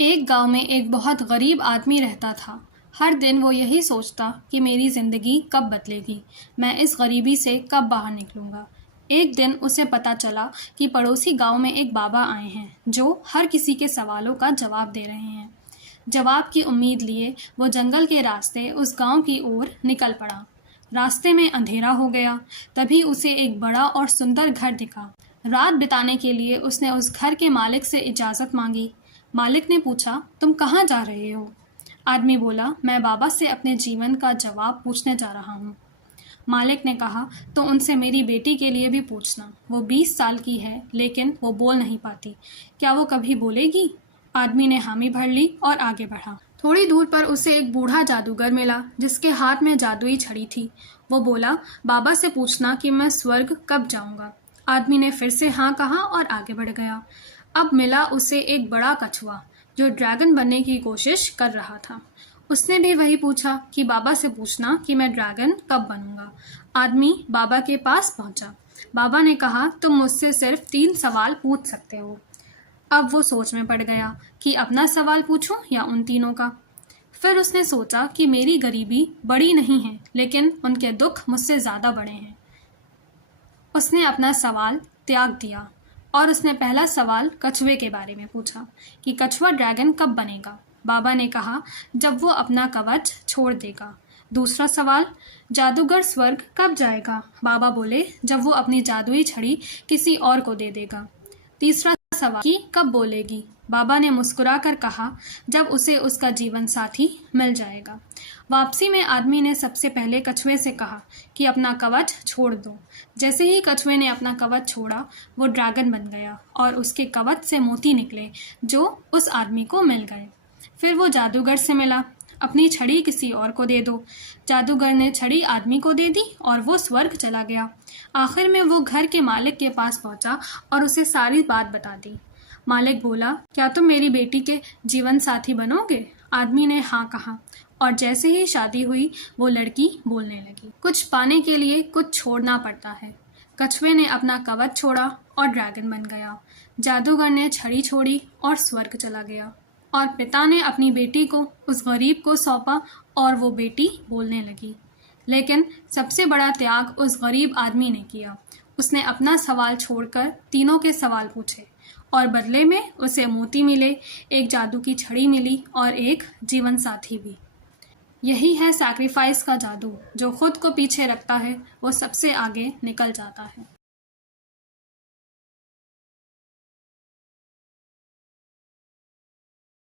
एक गांव में एक बहुत गरीब आदमी रहता था। हर दिन वो यही सोचता कि मेरी ज़िंदगी कब बदलेगी, मैं इस गरीबी से कब बाहर निकलूँगा। एक दिन उसे पता चला कि पड़ोसी गांव में एक बाबा आए हैं जो हर किसी के सवालों का जवाब दे रहे हैं। जवाब की उम्मीद लिए वो जंगल के रास्ते उस गांव की ओर निकल पड़ा। रास्ते में अंधेरा हो गया। तभी उसे एक बड़ा और सुंदर घर दिखा। रात बिताने के लिए उसने उस घर के मालिक से इजाज़त मांगी। मालिक ने पूछा, तुम कहाँ जा रहे हो? आदमी बोला, मैं बाबा से अपने जीवन का जवाब पूछने जा रहा हूँ। मालिक ने कहा, तो उनसे मेरी बेटी के लिए भी पूछना। वो 20 साल की है लेकिन वो बोल नहीं पाती। क्या वो कभी बोलेगी? आदमी ने हामी भर ली और आगे बढ़ा। थोड़ी दूर पर उसे एक बूढ़ा जादूगर मिला जिसके हाथ में जादुई छड़ी थी। वो बोला, बाबा से पूछना कि मैं स्वर्ग कब जाऊंगा। आदमी ने फिर से हाँ कहा और आगे बढ़ गया। अब मिला उसे एक बड़ा कछुआ जो ड्रैगन बनने की कोशिश कर रहा था। उसने भी वही पूछा कि बाबा से पूछना कि मैं ड्रैगन कब बनूंगा। आदमी बाबा के पास पहुंचा। बाबा ने कहा, तुम मुझसे सिर्फ 3 सवाल पूछ सकते हो। अब वो सोच में पड़ गया कि अपना सवाल पूछूं या उन तीनों का। फिर उसने सोचा कि मेरी गरीबी बड़ी नहीं है लेकिन उनके दुख मुझसे ज़्यादा बड़े हैं। उसने अपना सवाल त्याग दिया और उसने पहला सवाल कछुए के बारे में पूछा कि कछुआ ड्रैगन कब बनेगा। बाबा ने कहा, जब वो अपना कवच छोड़ देगा। दूसरा सवाल, जादूगर स्वर्ग कब जाएगा। बाबा बोले, जब वो अपनी जादुई छड़ी किसी और को दे देगा। तीसरा सवाल कि कब बोलेगी। बाबा ने मुस्कुराकर कहा, जब उसे उसका जीवन साथी मिल जाएगा। वापसी में आदमी ने सबसे पहले कछुए से कहा कि अपना कवच छोड़ दो। जैसे ही कछुए ने अपना कवच छोड़ा वो ड्रैगन बन गया और उसके कवच से मोती निकले जो उस आदमी को मिल गए। फिर वो जादूगर से मिला, अपनी छड़ी किसी और को दे दो। जादूगर ने छड़ी आदमी को दे दी और वो स्वर्ग चला गया। आखिर में वो घर के मालिक के पास पहुंचा और उसे सारी बात बता दी। मालिक बोला, क्या तुम मेरी बेटी के जीवन साथी बनोगे? आदमी ने हाँ कहा और जैसे ही शादी हुई वो लड़की बोलने लगी। कुछ पाने के लिए कुछ छोड़ना पड़ता है। कछुए ने अपना कवच छोड़ा और ड्रैगन बन गया। जादूगर ने छड़ी छोड़ी और स्वर्ग चला गया और पिता ने अपनी बेटी को उस गरीब को सौंपा और वो बेटी बोलने लगी। लेकिन सबसे बड़ा त्याग उस गरीब आदमी ने किया। उसने अपना सवाल छोड़कर तीनों के सवाल पूछे और बदले में उसे मोती मिले, एक जादू की छड़ी मिली और एक जीवन साथी भी। यही है सैक्रिफाइस का जादू। जो खुद को पीछे रखता है वो सबसे आगे निकल जाता है।